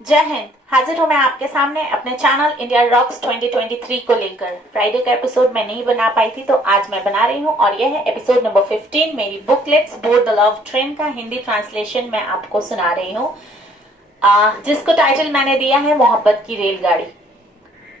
जय हिंद। हाजिर हूं मैं आपके सामने अपने चैनल इंडिया रॉक्स 2023 को लेकर। फ्राइडे का एपिसोड मैं नहीं बना पाई थी तो आज मैं बना रही हूं और यह है एपिसोड नंबर 15 मेरी book let's board the love train का हिंदी ट्रांसलेशन मैं आपको सुना रही हूं, जिसको टाइटल मैंने दिया है मोहब्बत की रेलगाड़ी।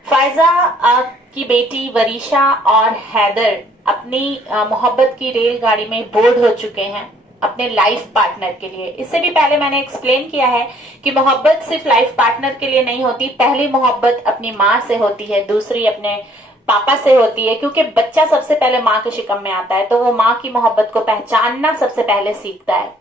फायजा की बेटी वरीशा और हैदर अपनी मोहब्बत की रेलगाड़ी में बोर्ड हो चुके हैं अपने लाइफ पार्टनर के लिए। इससे भी पहले मैंने एक्सप्लेन किया है कि मोहब्बत सिर्फ लाइफ पार्टनर के लिए नहीं होती। पहली मोहब्बत अपनी माँ से होती है, दूसरी अपने पापा से होती है, क्योंकि बच्चा सबसे पहले माँ के शिकम में आता है तो वो माँ की मोहब्बत को पहचानना सबसे पहले सीखता है।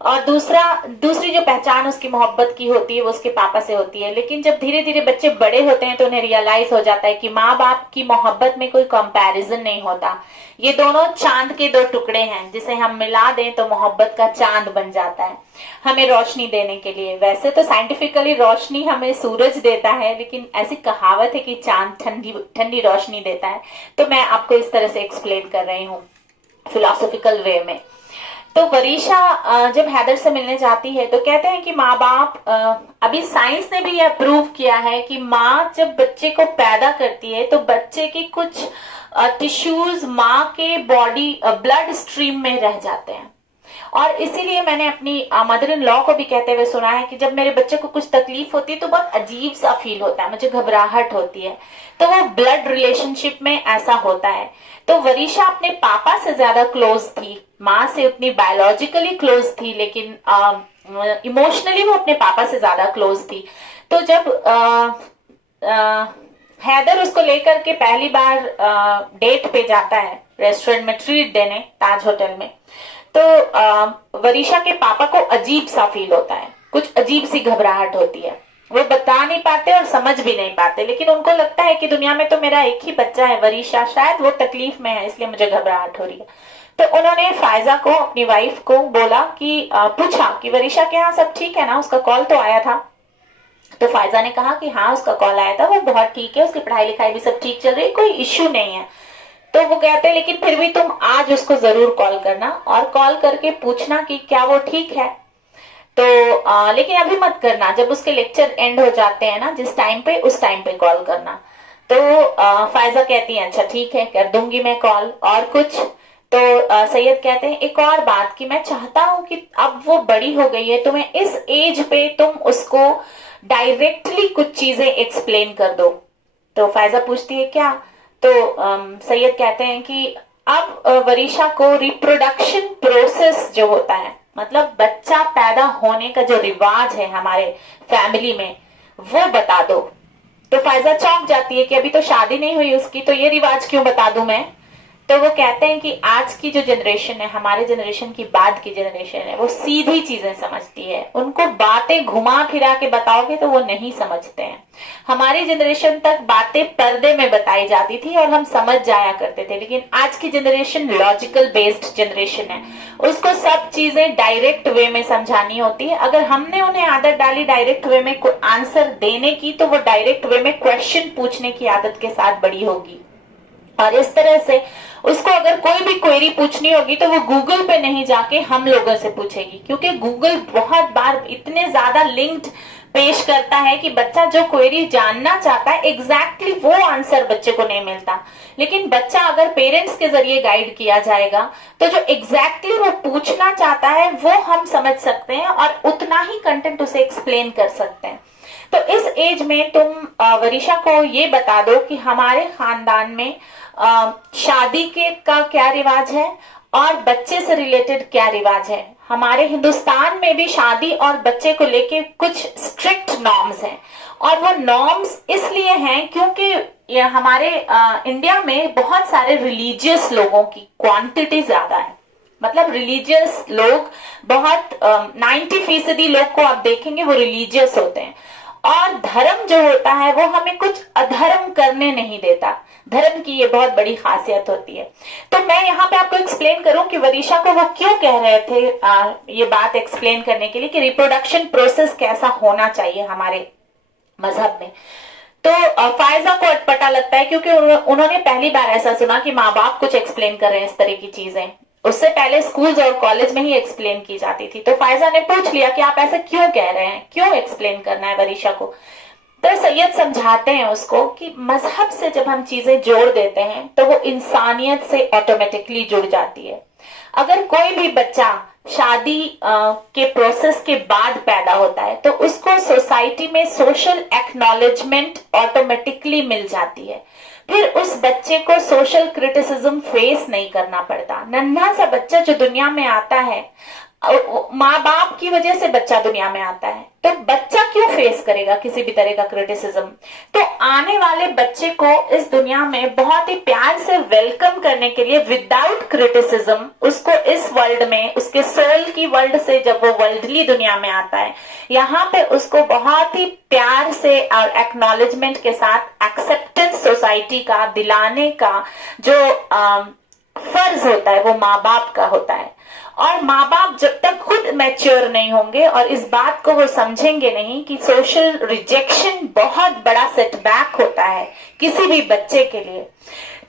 और दूसरी जो पहचान उसकी मोहब्बत की होती है वो उसके पापा से होती है। लेकिन जब धीरे धीरे बच्चे बड़े होते हैं तो उन्हें रियलाइज हो जाता है कि माँ बाप की मोहब्बत में कोई कंपैरिजन नहीं होता। ये दोनों चांद के दो टुकड़े हैं, जिसे हम मिला दें तो मोहब्बत का चांद बन जाता है हमें रोशनी देने के लिए। वैसे तो साइंटिफिकली रोशनी हमें सूरज देता है, लेकिन ऐसी कहावत है कि चांद ठंडी ठंडी रोशनी देता है। तो मैं आपको इस तरह से एक्सप्लेन कर रही हूँ फिलोसॉफिकल वे में। तो वरीशा जब हैदर से मिलने जाती है तो कहते हैं कि माँ बाप, अभी साइंस ने भी यह प्रूव किया है कि माँ जब बच्चे को पैदा करती है तो बच्चे के कुछ टिश्यूज माँ के बॉडी ब्लड स्ट्रीम में रह जाते हैं। और इसीलिए मैंने अपनी मदर इन लॉ को भी कहते हुए सुना है कि जब मेरे बच्चे को कुछ तकलीफ होती है तो बहुत अजीब सा फील होता है, मुझे घबराहट होती है। तो वो ब्लड रिलेशनशिप में ऐसा होता है। तो वरीशा अपने पापा से ज्यादा क्लोज थी, माँ से उतनी बायोलॉजिकली क्लोज थी, लेकिन इमोशनली वो अपने पापा से ज्यादा क्लोज थी। तो जब हैदर उसको लेकर के पहली बार डेट पे जाता है रेस्टोरेंट में ट्रीट देने ताज होटल में, तो वरीशा के पापा को अजीब सा फील होता है, कुछ अजीब सी घबराहट होती है। वो बता नहीं पाते और समझ भी नहीं पाते, लेकिन उनको लगता है कि दुनिया में तो मेरा एक ही बच्चा है वरीशा, शायद वो तकलीफ में है इसलिए मुझे घबराहट हो रही है। तो उन्होंने फायजा को, अपनी वाइफ को बोला कि पूछा कि वरीशा के यहाँ सब ठीक है ना, उसका कॉल तो आया था। तो फायजा ने कहा कि हाँ उसका कॉल आया था, वो बहुत ठीक है, उसकी पढ़ाई लिखाई भी सब ठीक चल रही है, कोई इश्यू नहीं है। तो वो कहते हैं लेकिन फिर भी तुम आज उसको जरूर कॉल करना और कॉल करके पूछना कि क्या वो ठीक है। तो लेकिन अभी मत करना, जब उसके लेक्चर एंड हो जाते हैं ना जिस टाइम पे, उस टाइम पे कॉल करना। तो फायजा कहती है अच्छा ठीक है, कर दूंगी मैं कॉल। और कुछ? तो सैयद कहते हैं एक और बात कि मैं चाहता हूं कि अब वो बड़ी हो गई है, तुम्हें इस एज पे तुम उसको डायरेक्टली कुछ चीजें एक्सप्लेन कर दो। तो फायजा पूछती है क्या? तो सैयद कहते हैं कि अब वरीशा को रिप्रोडक्शन प्रोसेस जो होता है, मतलब बच्चा पैदा होने का जो रिवाज है हमारे फैमिली में, वो बता दो। तो फायजा चौंक जाती है कि अभी तो शादी नहीं हुई उसकी, तो ये रिवाज क्यों बता दूं मैं। तो वो कहते हैं कि आज की जो जनरेशन है, हमारे जनरेशन की बाद की जनरेशन है, वो सीधी चीजें समझती है। उनको बातें घुमा फिरा के बताओगे तो वो नहीं समझते हैं। हमारी जनरेशन तक बातें पर्दे में बताई जाती थी और हम समझ जाया करते थे, लेकिन आज की जनरेशन लॉजिकल बेस्ड जनरेशन है, उसको सब चीजें डायरेक्ट वे में समझानी होती है। अगर हमने उन्हें आदत डाली डायरेक्ट वे में आंसर देने की, तो वो डायरेक्ट वे में क्वेश्चन पूछने की आदत के साथ बड़ी होगी। और इस तरह से उसको अगर कोई भी क्वेरी पूछनी होगी तो वो गूगल पे नहीं जाके हम लोगों से पूछेगी, क्योंकि गूगल बहुत बार इतने ज्यादा लिंक्ड पेश करता है कि बच्चा जो क्वेरी जानना चाहता है एग्जैक्टली वो आंसर बच्चे को नहीं मिलता। लेकिन बच्चा अगर पेरेंट्स के जरिए गाइड किया जाएगा तो जो एग्जैक्टली वो पूछना चाहता है वो हम समझ सकते हैं और उतना ही कंटेंट उसे एक्सप्लेन कर सकते हैं। तो इस एज में तुम वरीशा को ये बता दो कि हमारे खानदान में शादी के का क्या रिवाज है और बच्चे से रिलेटेड क्या रिवाज है। हमारे हिंदुस्तान में भी शादी और बच्चे को लेके कुछ स्ट्रिक्ट नॉर्म्स हैं, और वो नॉर्म्स इसलिए हैं क्योंकि हमारे इंडिया में बहुत सारे रिलीजियस लोगों की क्वांटिटी ज्यादा है। मतलब रिलीजियस लोग बहुत 90% लोग को आप देखेंगे वो रिलीजियस होते हैं, और धर्म जो होता है वो हमें कुछ अधर्म करने नहीं देता। धर्म की ये बहुत बड़ी खासियत होती है। तो मैं यहाँ पे आपको एक्सप्लेन करूं कि वरीशा को वो क्यों कह रहे थे ये बात एक्सप्लेन करने के लिए कि रिप्रोडक्शन प्रोसेस कैसा होना चाहिए हमारे मजहब में। तो फायजा को अटपटा लगता है क्योंकि उन्होंने पहली बार ऐसा सुना कि माँ बाप कुछ एक्सप्लेन कर रहे हैं इस तरह की चीजें। उससे पहले स्कूल्स और कॉलेज में ही एक्सप्लेन की जाती थी। तो फायजा ने पूछ लिया कि आप ऐसे क्यों कह रहे हैं, क्यों एक्सप्लेन करना है वरीशा को। तो सैयद समझाते हैं उसको कि मजहब से जब हम चीजें जोड़ देते हैं तो वो इंसानियत से ऑटोमेटिकली जुड़ जाती है। अगर कोई भी बच्चा शादी के प्रोसेस के बाद पैदा होता है तो उसको सोसाइटी में सोशल एक्नॉलेजमेंट ऑटोमेटिकली मिल जाती है। फिर उस बच्चे को सोशल क्रिटिसिज्म फेस नहीं करना पड़ता। नन्हा सा बच्चा जो दुनिया में आता है, माँ बाप की वजह से बच्चा दुनिया में आता है, तो बच्चा क्यों फेस करेगा किसी भी तरह का क्रिटिसिज्म। तो आने वाले बच्चे को इस दुनिया में बहुत ही प्यार से वेलकम करने के लिए विदाउट क्रिटिसिज्म उसको इस वर्ल्ड में, उसके सोल की वर्ल्ड से जब वो वर्ल्डली दुनिया में आता है, यहाँ पे उसको बहुत ही प्यार से और एक्नॉलेजमेंट के साथ एक्सेप्टेंस सोसाइटी का दिलाने का जो फर्ज होता है वो माँ बाप का होता है। और माँ बाप जब तक खुद मैच्योर नहीं होंगे और इस बात को वो समझेंगे नहीं कि सोशल रिजेक्शन बहुत बड़ा सेटबैक होता है किसी भी बच्चे के लिए,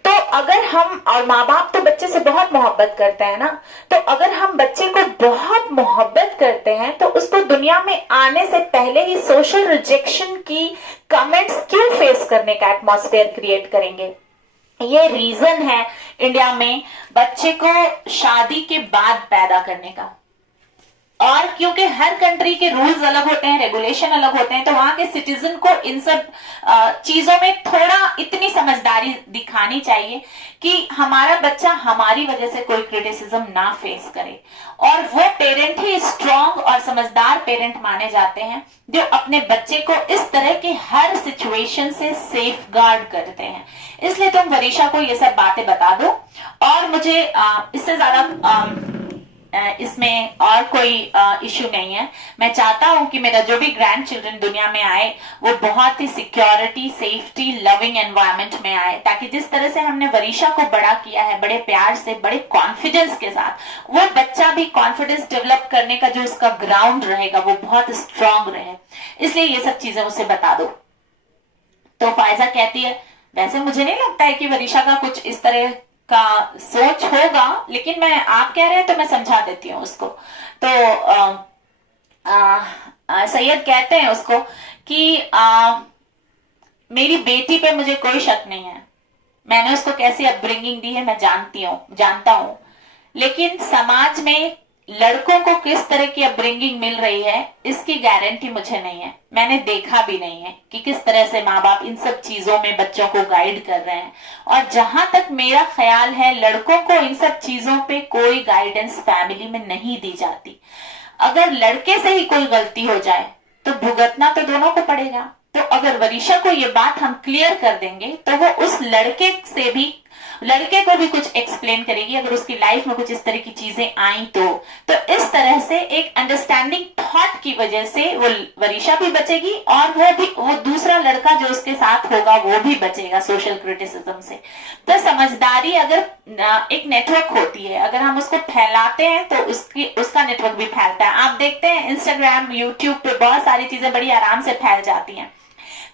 तो अगर हम, और माँ बाप तो बच्चे से बहुत मोहब्बत करते हैं ना, तो अगर हम बच्चे को बहुत मोहब्बत करते हैं तो उसको दुनिया में आने से पहले ही सोशल रिजेक्शन की कमेंट्स क्यों फेस करने का एटमॉस्फेयर क्रिएट करेंगे। ये रीजन है इंडिया में बच्चे को शादी के बाद पैदा करने का। और क्योंकि हर कंट्री के रूल्स अलग होते हैं, रेगुलेशन अलग होते हैं, तो वहां के सिटीजन को इन सब चीजों में थोड़ा इतनी समझदारी दिखानी चाहिए कि हमारा बच्चा हमारी वजह से कोई क्रिटिसिज्म ना फेस करे। और वो पेरेंट ही स्ट्रांग और समझदार पेरेंट माने जाते हैं जो अपने बच्चे को इस तरह के हर सिचुएशन से सेफ गार्ड करते हैं। इसलिए तुम वरीशा को ये सब बातें बता दो, और मुझे इससे ज्यादा इसमें और कोई इश्यू नहीं है। मैं चाहता हूं कि मेरा जो भी ग्रैंड चिल्ड्रन दुनिया में आए वो बहुत ही सिक्योरिटी, सेफ्टी, लविंग एनवायरनमेंट में आए, ताकि जिस तरह से हमने वरीशा को बड़ा किया है, बड़े प्यार से, बड़े कॉन्फिडेंस के साथ, वो बच्चा भी कॉन्फिडेंस डेवलप करने का जो उसका ग्राउंड रहेगा वो बहुत स्ट्रांग रहे। इसलिए ये सब चीजें उसे बता दो। तो फायजा कहती है, वैसे मुझे नहीं लगता है कि वरीशा का कुछ इस तरह का सोच होगा, लेकिन मैं, आप कह रहे हैं तो मैं समझा देती हूँ उसको। तो सैयद कहते हैं उसको कि मेरी बेटी पे मुझे कोई शक नहीं है, मैंने उसको कैसी अपब्रिंगिंग दी है मैं जानता हूं, लेकिन समाज में लड़कों को किस तरह की अपब्रिंगिंग मिल रही है इसकी गारंटी मुझे नहीं है। मैंने देखा भी नहीं है कि किस तरह से माँ बाप इन सब चीजों में बच्चों को गाइड कर रहे हैं। और जहां तक मेरा ख्याल है, लड़कों को इन सब चीजों पे कोई गाइडेंस फैमिली में नहीं दी जाती। अगर लड़के से ही कोई गलती हो जाए तो भुगतना तो दोनों को पड़ेगा। तो अगर वरीशा को ये बात हम क्लियर कर देंगे तो वो उस लड़के को भी कुछ एक्सप्लेन करेगी अगर उसकी लाइफ में कुछ इस तरह की चीजें आई तो इस तरह से एक अंडरस्टैंडिंग थॉट की वजह से वो वरीशा भी बचेगी और वो दूसरा लड़का जो उसके साथ होगा वो भी बचेगा सोशल क्रिटिसिज्म से। तो समझदारी अगर एक नेटवर्क होती है, अगर हम उसको फैलाते हैं तो उसका नेटवर्क भी फैलता है। आप देखते हैं इंस्टाग्राम, यूट्यूब पे बहुत सारी चीजें बड़ी आराम से फैल जाती हैं।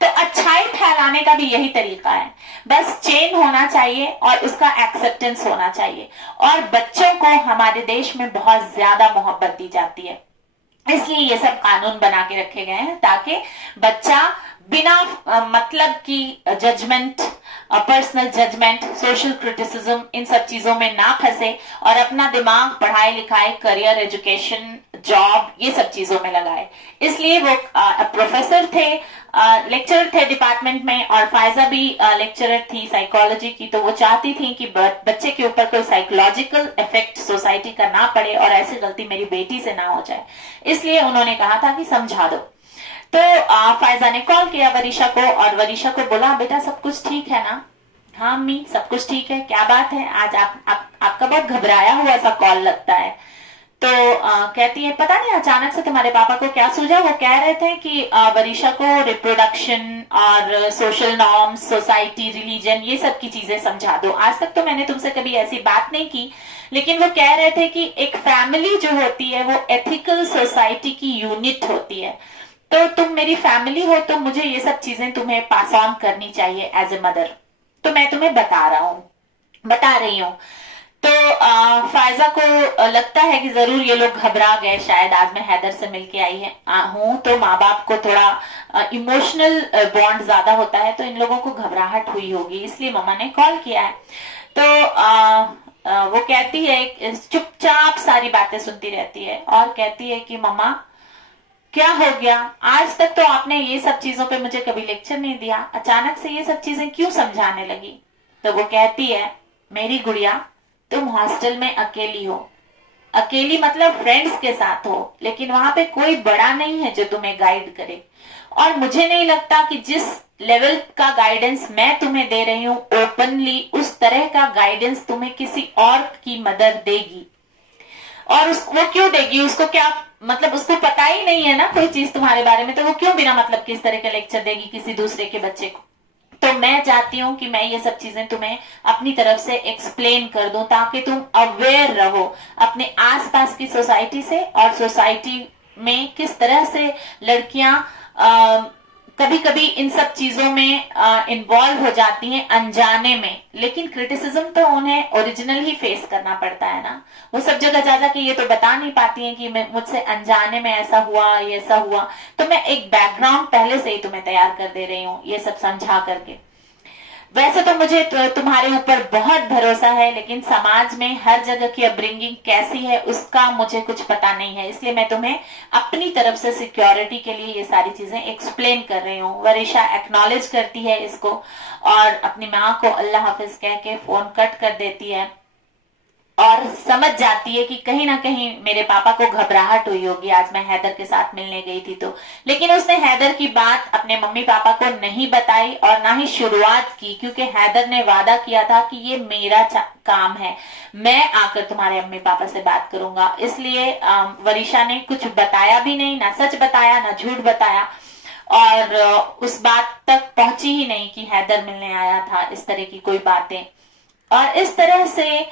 तो अच्छाई फैलाने का भी यही तरीका है, बस चेन होना चाहिए और उसका एक्सेप्टेंस होना चाहिए। और बच्चों को हमारे देश में बहुत ज्यादा मोहब्बत दी जाती है, इसलिए ये सब कानून बना के रखे गए हैं ताकि बच्चा बिना मतलब की judgement, personal judgement, social criticism, इन सब चीजों में ना फंसे और अपना दिमाग पढ़ाई लिखाई, करियर, एजुकेशन, जॉब, ये सब चीजों में लगाए। इसलिए वो प्रोफेसर थे, लेक्चरर थे डिपार्टमेंट में, और फायजा भी लेक्चरर थी साइकोलॉजी की। तो वो चाहती थी कि बच्चे के ऊपर कोई साइकोलॉजिकल इफेक्ट सोसाइटी का ना पड़े और ऐसी गलती मेरी बेटी से ना हो जाए, इसलिए उन्होंने कहा था कि समझा दो। तो फायजा ने कॉल किया वरीशा को और वरीशा को बोला, बेटा सब कुछ ठीक है ना? हाँ अम्मी सब कुछ ठीक है। क्या बात है, आज आपका बहुत घबराया हुआ सा कॉल लगता है। तो कहती है, पता नहीं अचानक से तुम्हारे पापा को क्या सूझा, वो कह रहे थे कि वरीशा को रिप्रोडक्शन और सोशल नॉर्म्स, सोसाइटी, रिलीजन, ये सब की चीजें समझा दो। आज तक तो मैंने तुमसे कभी ऐसी बात नहीं की, लेकिन वो कह रहे थे कि एक फैमिली जो होती है वो एथिकल सोसाइटी की यूनिट होती है, तो तुम मेरी फैमिली हो तो मुझे ये सब चीजें तुम्हें पास ऑन करनी चाहिए एज ए मदर। तो मैं तुम्हें बता रही हूँ। तो फायजा को लगता है कि जरूर ये लोग घबरा गए, शायद आज मैं हैदर से मिलके आई हूँ तो माँ बाप को थोड़ा इमोशनल बॉन्ड ज्यादा होता है, तो इन लोगों को घबराहट हुई होगी, इसलिए मम्मा ने कॉल किया है। तो वो कहती है, चुपचाप सारी बातें सुनती रहती है और कहती है कि मम्मा क्या हो गया, आज तक तो आपने ये सब चीजों पे मुझे कभी लेक्चर नहीं दिया, अचानक से ये सब चीजें क्यों समझाने लगी। तो वो कहती है, मेरी गुड़िया तुम हॉस्टल में अकेली हो, अकेली मतलब फ्रेंड्स के साथ हो, लेकिन वहां पे कोई बड़ा नहीं है जो तुम्हें गाइड करे, और मुझे नहीं लगता कि जिस लेवल का गाइडेंस मैं तुम्हें दे रही हूँ ओपनली, उस तरह का गाइडेंस तुम्हें किसी और की मदद देगी। और वो क्यों देगी, उसको क्या मतलब, उसको पता ही नहीं है ना कोई चीज तुम्हारे बारे में, तो वो क्यों बिना मतलब किस तरह का लेक्चर देगी किसी दूसरे के बच्चे को। तो मैं चाहती हूँ कि मैं ये सब चीजें तुम्हें अपनी तरफ से एक्सप्लेन कर दूं, ताकि तुम अवेयर रहो अपने आसपास की सोसाइटी से, और सोसाइटी में किस तरह से लड़कियां कभी कभी इन सब चीजों में इन्वॉल्व हो जाती हैं अनजाने में, लेकिन क्रिटिसिज्म तो उन्हें ओरिजिनल ही फेस करना पड़ता है ना। वो सब जगह जा जाके ये तो बता नहीं पाती हैं कि मुझसे अनजाने में ऐसा हुआ, ये ऐसा हुआ। तो मैं एक बैकग्राउंड पहले से ही तुम्हें तैयार कर दे रही हूँ ये सब समझा करके। वैसे तो मुझे तुम्हारे ऊपर बहुत भरोसा है, लेकिन समाज में हर जगह की अपब्रिंगिंग कैसी है उसका मुझे कुछ पता नहीं है, इसलिए मैं तुम्हें अपनी तरफ से सिक्योरिटी के लिए ये सारी चीजें एक्सप्लेन कर रही हूँ। वरिशा एक्नॉलेज करती है इसको और अपनी माँ को अल्लाह हाफिज कह के फोन कट कर देती है, और समझ जाती है कि कहीं ना कहीं मेरे पापा को घबराहट हुई होगी आज मैं हैदर के साथ मिलने गई थी तो। लेकिन उसने हैदर की बात अपने मम्मी पापा को नहीं बताई और ना ही शुरुआत की, क्योंकि हैदर ने वादा किया था कि ये मेरा काम है, मैं आकर तुम्हारे मम्मी पापा से बात करूंगा। इसलिए वरिशा ने कुछ बताया भी नहीं, ना सच बताया ना झूठ बताया, और उस बात तक पहुंची ही नहीं कि हैदर मिलने आया था, इस तरह की कोई बातें। और इस तरह से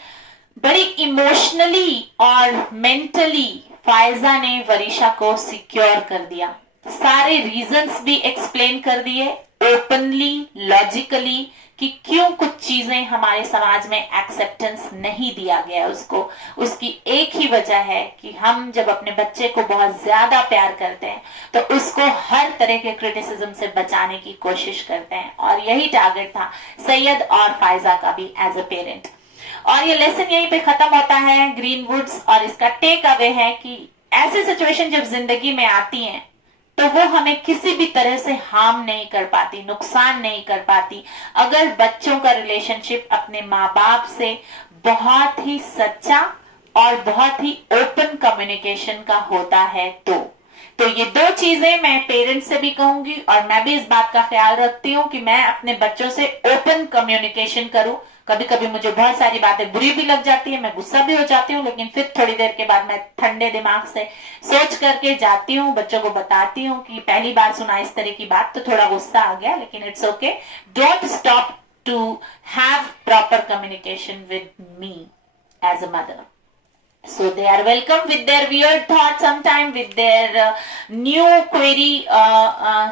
बड़ी इमोशनली और मेंटली फायजा ने वरिशा को सिक्योर कर दिया, सारे रीजंस भी एक्सप्लेन कर दिए ओपनली, लॉजिकली, कि क्यों कुछ चीजें हमारे समाज में एक्सेप्टेंस नहीं दिया गया उसको। उसकी एक ही वजह है कि हम जब अपने बच्चे को बहुत ज्यादा प्यार करते हैं तो उसको हर तरह के क्रिटिसिज्म से बचाने की कोशिश करते हैं, और यही टारगेट था सैयद और फायजा का भी एज अ पेरेंट। और ये लेसन यहीं पे खत्म होता है ग्रीनवुड्स, और इसका टेक अवे है कि ऐसी सिचुएशन जब जिंदगी में आती हैं तो वो हमें किसी भी तरह से हार्म नहीं कर पाती, नुकसान नहीं कर पाती, अगर बच्चों का रिलेशनशिप अपने माँ बाप से बहुत ही सच्चा और बहुत ही ओपन कम्युनिकेशन का होता है तो ये दो चीजें मैं पेरेंट्स से भी कहूंगी, और मैं भी इस बात का ख्याल रखती हूँ कि मैं अपने बच्चों से ओपन कम्युनिकेशन करूं। कभी कभी मुझे बहुत सारी बातें बुरी भी लग जाती है, मैं गुस्सा भी हो जाती हूँ, लेकिन फिर थोड़ी देर के बाद मैं ठंडे दिमाग से सोच करके जाती हूँ, बच्चों को बताती हूँ कि पहली बार सुना इस तरह की बात तो थोड़ा गुस्सा आ गया, लेकिन it's okay, don't stop to have proper communication with me as a mother. So they are welcome with their weird thoughts sometimes, with their new query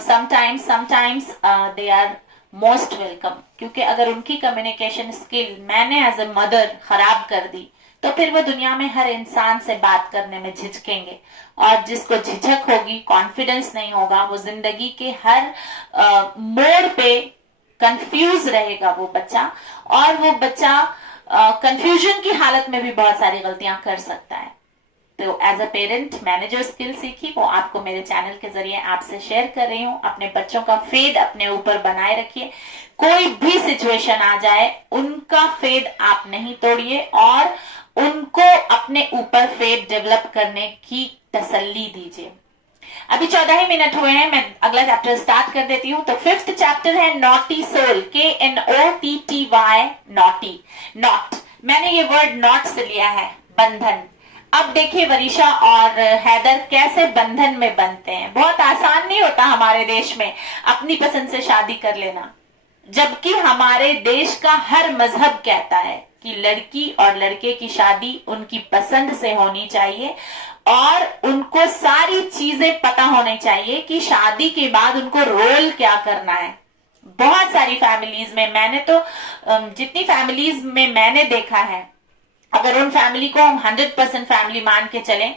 sometimes they are most welcome, क्योंकि अगर उनकी communication skill मैंने as a mother खराब कर दी तो फिर वो दुनिया में हर इंसान से बात करने में झिझकेंगे, और जिसको झिझक होगी, कॉन्फिडेंस नहीं होगा, वो जिंदगी के हर मोड़ पे कंफ्यूज रहेगा वो बच्चा, और वो बच्चा कंफ्यूजन की हालत में भी बहुत सारी गलतियां कर सकता है। तो एज अ पेरेंट मैंने जो स्किल सीखी वो आपको मेरे चैनल के जरिए आपसे शेयर कर रही हूँ। अपने बच्चों का फेद अपने ऊपर बनाए रखिए, कोई भी सिचुएशन आ जाए उनका फेद आप नहीं तोड़िए, और उनको अपने ऊपर फेद डेवलप करने की तसल्ली दीजिए। अभी 14 ही मिनट हुए हैं, मैं अगला चैप्टर स्टार्ट कर देती हूँ। तो 5th चैप्टर है knotty soul, KNOTTY, knotty, knot, मैंने ये वर्ड नॉट से लिया है, बंधन। अब देखिए वरिशा और हैदर कैसे बंधन में बनते हैं। बहुत आसान नहीं होता हमारे देश में अपनी पसंद से शादी कर लेना, जबकि हमारे देश का हर मजहब कहता है कि लड़की और लड़के की शादी उनकी पसंद से होनी चाहिए, और उनको सारी चीजें पता होनी चाहिए कि शादी के बाद उनको रोल क्या करना है। बहुत सारी फैमिलीज में, मैंने तो जितनी फैमिलीज में मैंने देखा है, अगर उन फैमिली को हम 100% फैमिली मान के चलें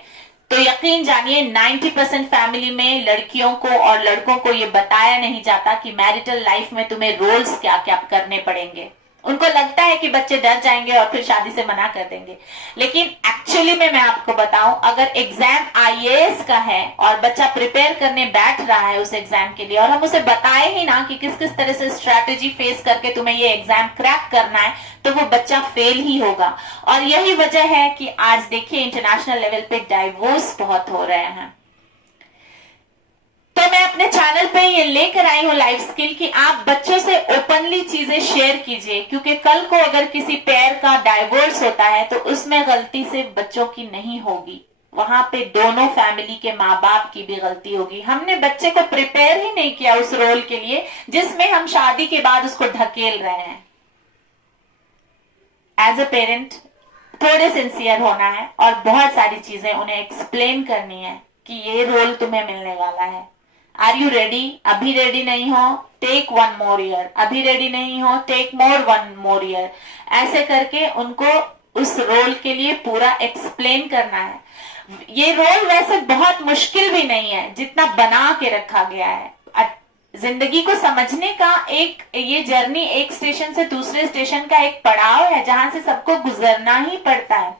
तो यकीन जानिए 90% फैमिली में लड़कियों को और लड़कों को ये बताया नहीं जाता कि मैरिटल लाइफ में तुम्हें रोल्स क्या क्या करने पड़ेंगे। उनको लगता है कि बच्चे डर जाएंगे और फिर शादी से मना कर देंगे, लेकिन एक्चुअली में मैं आपको बताऊं, अगर एग्जाम आईएएस का है और बच्चा प्रिपेयर करने बैठ रहा है उस एग्जाम के लिए और हम उसे बताए ही ना कि किस किस तरह से स्ट्रैटेजी फेस करके तुम्हें ये एग्जाम क्रैक करना है, तो वो बच्चा फेल ही होगा। और यही वजह है कि आज देखिए इंटरनेशनल लेवल पे डाइवोर्स बहुत हो रहे हैं। तो मैं अपने चैनल पे ये लेकर आई हूँ लाइफ स्किल कि आप बच्चों से ओपनली चीजें शेयर कीजिए, क्योंकि कल को अगर किसी पेयर का डाइवोर्स होता है तो उसमें गलती सिर्फ बच्चों की नहीं होगी, वहां पे दोनों फैमिली के माँ बाप की भी गलती होगी। हमने बच्चे को प्रिपेयर ही नहीं किया उस रोल के लिए जिसमें हम शादी के बाद उसको ढकेल रहे हैं। एज अ पेरेंट थोड़े सिंसियर होना है और बहुत सारी चीजें उन्हें एक्सप्लेन करनी है कि ये रोल तुम्हें मिलने वाला है। Are you ready? अभी रेडी नहीं हो, टेक 1 more year। अभी रेडी नहीं हो, टेक मोर 1 more year। ऐसे करके उनको उस रोल के लिए पूरा एक्सप्लेन करना है। ये रोल वैसे बहुत मुश्किल भी नहीं है जितना बना के रखा गया है। जिंदगी को समझने का एक ये जर्नी एक स्टेशन से दूसरे स्टेशन का एक पड़ाव है जहां से सबको गुजरना ही पड़ता है।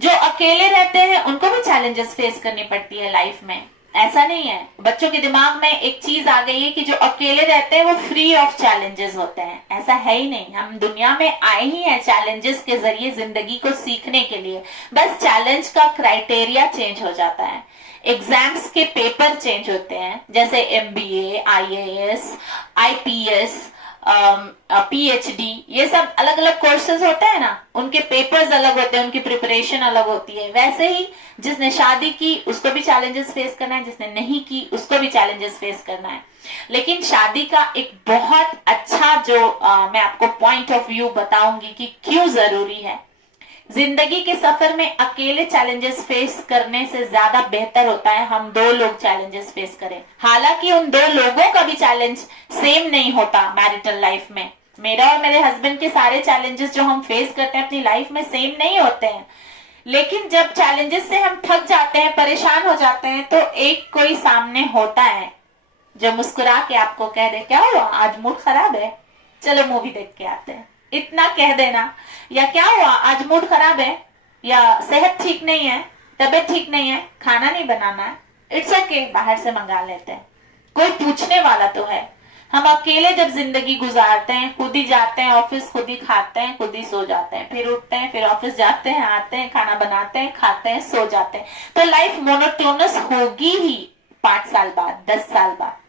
जो अकेले रहते हैं उनको भी चैलेंजेस फेस करनी पड़ती है लाइफ में। ऐसा नहीं है, बच्चों के दिमाग में एक चीज आ गई है कि जो अकेले रहते हैं वो फ्री ऑफ चैलेंजेस होते हैं। ऐसा है ही नहीं। हम दुनिया में आए ही हैं चैलेंजेस के जरिए जिंदगी को सीखने के लिए, बस चैलेंज का क्राइटेरिया चेंज हो जाता है। एग्जाम्स के पेपर चेंज होते हैं, जैसे एमबीए, आईएएस, आईपीएस, पीएचडी, ये सब अलग अलग कोर्सेज होते हैं ना, उनके पेपर्स अलग होते हैं, उनकी प्रिपरेशन अलग होती है। वैसे ही जिसने शादी की उसको भी चैलेंजेस फेस करना है, जिसने नहीं की उसको भी चैलेंजेस फेस करना है। लेकिन शादी का एक बहुत अच्छा जो मैं आपको पॉइंट ऑफ व्यू बताऊंगी कि क्यों जरूरी है। जिंदगी के सफर में अकेले चैलेंजेस फेस करने से ज्यादा बेहतर होता है हम 2 लोग चैलेंजेस फेस करें। हालांकि उन 2 लोगों का भी चैलेंज सेम नहीं होता मैरिटल लाइफ में। मेरा और मेरे हस्बैंड के सारे चैलेंजेस जो हम फेस करते हैं अपनी लाइफ में सेम नहीं होते हैं, लेकिन जब चैलेंजेस से हम थक जाते हैं, परेशान हो जाते हैं, तो एक कोई सामने होता है जो मुस्कुरा के आपको कह दे, क्या हुआ आज मूड खराब है, चलो मूवी देख के आते हैं। इतना कह देना, या क्या हुआ आज मूड खराब है, या सेहत ठीक नहीं है, तबीयत ठीक नहीं है, खाना नहीं बनाना है, इट्स ओके, बाहर से मंगा लेते हैं। कोई पूछने वाला तो है। हम अकेले जब जिंदगी गुजारते हैं, खुद ही जाते हैं ऑफिस, खुद ही खाते हैं, खुद ही सो जाते हैं, फिर उठते हैं, फिर ऑफिस जाते हैं, आते हैं, खाना बनाते हैं, खाते हैं, सो जाते हैं, तो लाइफ मोनोटोनस होगी ही 5 साल बाद, 10 साल बाद।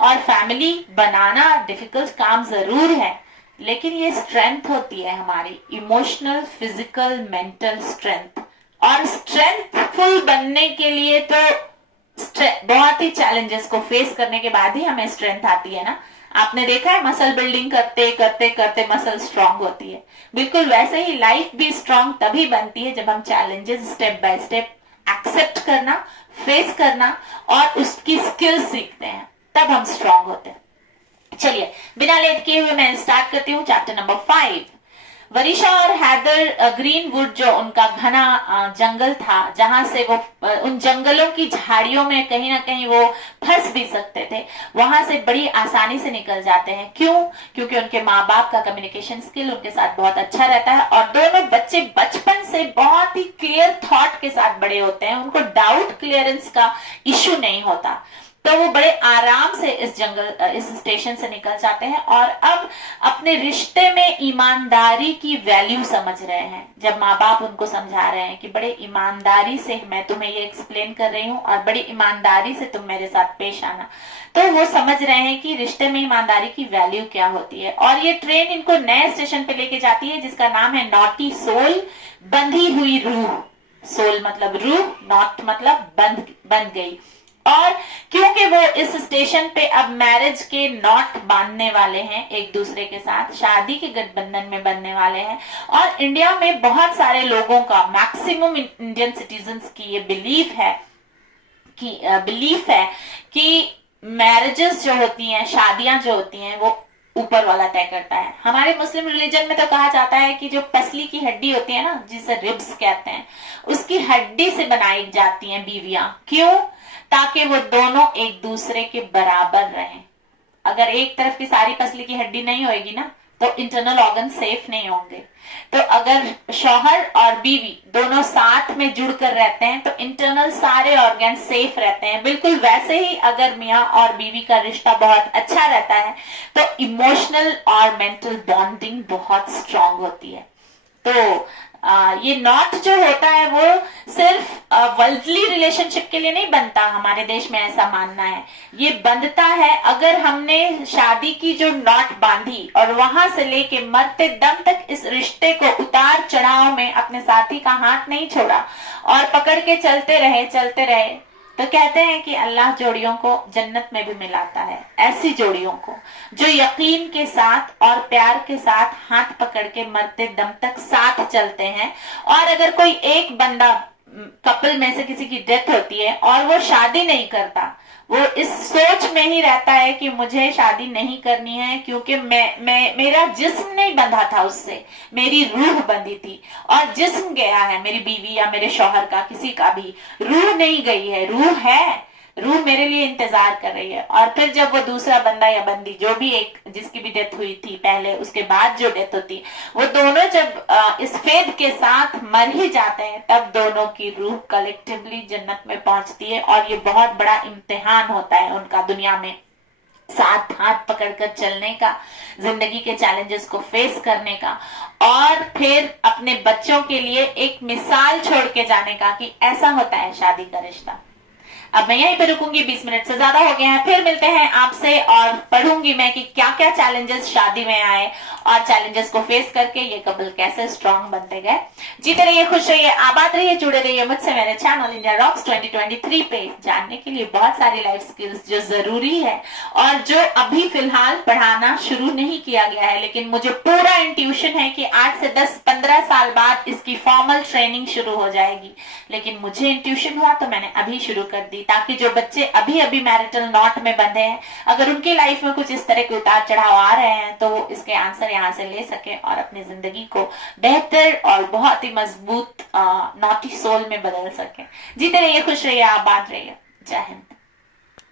और फैमिली बनाना डिफिकल्ट काम जरूर है, लेकिन ये स्ट्रेंथ होती है हमारी इमोशनल, फिजिकल, मेंटल स्ट्रेंथ। और स्ट्रेंथफुल बनने के लिए तो बहुत ही चैलेंजेस को फेस करने के बाद ही हमें स्ट्रेंथ आती है ना। आपने देखा है मसल बिल्डिंग करते करते करते मसल स्ट्रांग होती है। बिल्कुल वैसे ही लाइफ भी स्ट्रांग तभी बनती है जब हम challenges step by step accept करना, फेस करना और उसकी स्किल सीखते हैं, तब हम स्ट्रांग होते हैं। चलिए बिना लेट किए हुए मैं स्टार्ट करती हूँ चैप्टर नंबर 5। वरीशा और हैदर ग्रीनवुड जो उनका घना जंगल था, जहां से वो उन जंगलों की झाड़ियों में कहीं ना कहीं वो फंस भी सकते थे, वहां से बड़ी आसानी से निकल जाते हैं। क्यों? क्योंकि उनके माँ बाप का कम्युनिकेशन स्किल उनके साथ बहुत अच्छा रहता है और दोनों बच्चे बचपन से बहुत ही क्लियर थॉट के साथ बड़े होते हैं। उनको डाउट क्लियरेंस का इश्यू नहीं होता, तो वो बड़े आराम से इस स्टेशन से निकल जाते हैं और अब अपने रिश्ते में ईमानदारी की वैल्यू समझ रहे हैं। जब माँ बाप उनको समझा रहे हैं कि बड़े ईमानदारी से मैं तुम्हें ये एक्सप्लेन कर रही हूँ और बड़ी ईमानदारी से तुम मेरे साथ पेश आना, तो वो समझ रहे हैं कि रिश्ते में ईमानदारी की वैल्यू क्या होती है। और ये ट्रेन इनको नए स्टेशन पे लेके जाती है जिसका नाम है नॉटी सोल, बंधी हुई रूह। सोल मतलब रूह, नॉट मतलब बंध गई। और क्योंकि वो इस स्टेशन पे अब मैरिज के नॉट बांधने वाले हैं, एक दूसरे के साथ शादी के गठबंधन में बनने वाले हैं। और इंडिया में बहुत सारे लोगों का, मैक्सिमम इंडियन सिटीजन्स की ये बिलीफ है कि मैरिजेस जो होती हैं, शादियां जो होती हैं, वो ऊपर वाला तय करता है। हमारे मुस्लिम रिलीजन में तो कहा जाता है कि जो पसली की हड्डी होती है ना, जिसे रिब्स कहते हैं, उसकी हड्डी से बनाई जाती हैं बीवियां। क्यों? ताकि वो दोनों एक दूसरे के बराबर रहें। अगर एक तरफ की सारी पसली की हड्डी नहीं होगी ना, तो इंटरनल ऑर्गन सेफ नहीं होंगे। तो अगर शौहर और बीवी दोनों साथ में जुड़कर रहते हैं तो इंटरनल सारे ऑर्गन सेफ रहते हैं। बिल्कुल वैसे ही अगर मियाँ और बीवी का रिश्ता बहुत अच्छा रहता है तो इमोशनल और मेंटल बॉन्डिंग बहुत स्ट्रांग होती है। तो ये नॉट जो होता है वो सिर्फ वर्ल्डली रिलेशनशिप के लिए नहीं बनता, हमारे देश में ऐसा मानना है। ये बनता है अगर हमने शादी की जो नॉट बांधी और वहां से लेके मरते दम तक इस रिश्ते को उतार चढ़ाव में अपने साथी का हाथ नहीं छोड़ा और पकड़ के चलते रहे। तो कहते हैं कि अल्लाह जोड़ियों को जन्नत में भी मिलाता है। ऐसी जोड़ियों को जो यकीन के साथ और प्यार के साथ हाथ पकड़ के मरते दम तक साथ चलते हैं। और अगर कोई एक बंदा कपल में से किसी की डेथ होती है और वो शादी नहीं करता, वो इस सोच में ही रहता है कि मुझे शादी नहीं करनी है क्योंकि मेरा जिस्म नहीं बंधा था उससे, मेरी रूह बंधी थी। और जिस्म गया है, मेरी बीवी या मेरे शौहर का, किसी का भी, रूह नहीं गई है। रूह मेरे लिए इंतजार कर रही है। और फिर जब वो दूसरा बंदा या बंदी, जो भी एक जिसकी भी डेथ हुई थी पहले, उसके बाद जो डेथ होती, वो दोनों जब इस फेद के साथ मर ही जाते हैं, तब दोनों की रूह कलेक्टिवली जन्नत में पहुंचती है। और ये बहुत बड़ा इम्तिहान होता है उनका दुनिया में साथ हाथ पकड़कर चलने का, जिंदगी के चैलेंजेस को फेस करने का, और फिर अपने बच्चों के लिए एक मिसाल छोड़ के जाने का कि ऐसा होता है शादी का रिश्ता। अब मैं यहीं पे रुकूंगी, 20 मिनट से ज्यादा हो गए हैं। फिर मिलते हैं आपसे और पढ़ूंगी मैं कि क्या क्या चैलेंजेस शादी में आए और चैलेंजेस को फेस करके ये कपल कैसे स्ट्रांग बनते गए। जीते रहिए, खुश रहिए, आबाद रहिए, जुड़े रहिए मुझसे मेरे चैनल इंडिया रॉक्स 2023 पे। जानने के लिए बहुत सारी लाइफ स्किल्स जो जरूरी है और जो अभी फिलहाल पढ़ाना शुरू नहीं किया गया है, लेकिन मुझे पूरा इंट्यूशन है कि 8 से 10-15 साल बाद इसकी फॉर्मल ट्रेनिंग शुरू हो जाएगी। लेकिन मुझे इंट्यूशन हुआ तो मैंने अभी शुरू कर दी, ताकि जो बच्चे अभी अभी मैरिटल नॉट में बंधे हैं, अगर उनकी लाइफ में कुछ इस तरह के उतार चढ़ाव आ रहे हैं तो वो इसके आंसर यहाँ से ले सके और अपनी जिंदगी को बेहतर और बहुत ही मजबूत नॉटी सोल में बदल सके। जीते रहिए, खुश रहिए, आबाद रहिए। जय हिंद।